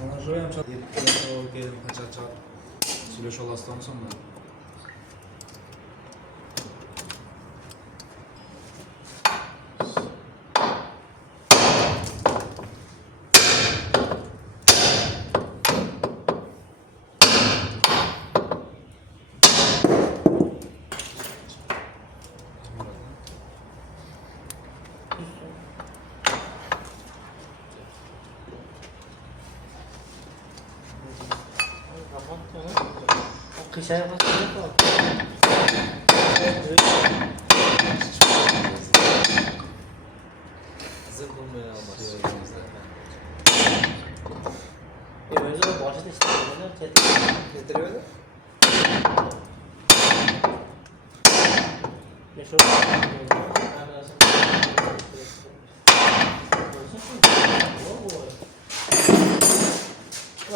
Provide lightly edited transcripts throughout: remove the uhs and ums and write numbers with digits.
Ana jo'yam keyin qancha сөйлөшө аласыздан соң да. Kışaya basacak o. Hazır bulmaya olmaz. Öyle de başı da işte. Getiriyor da. Yaşıyor.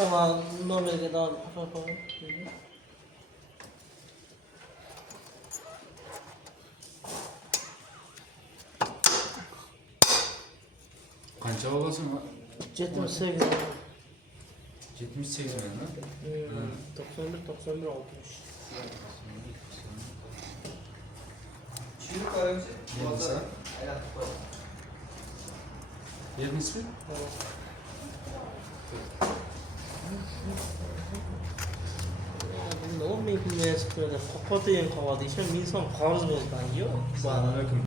Ama normalde daha falan. Qancha olasın? 78. 78 mi? 91 60. Çürük aracı. Neyse? Yetmiş mi? Bunda 10 bin milyon çıkıyor da kapatayım kavadı işe insan karız bozdan yok. Selamünaleyküm.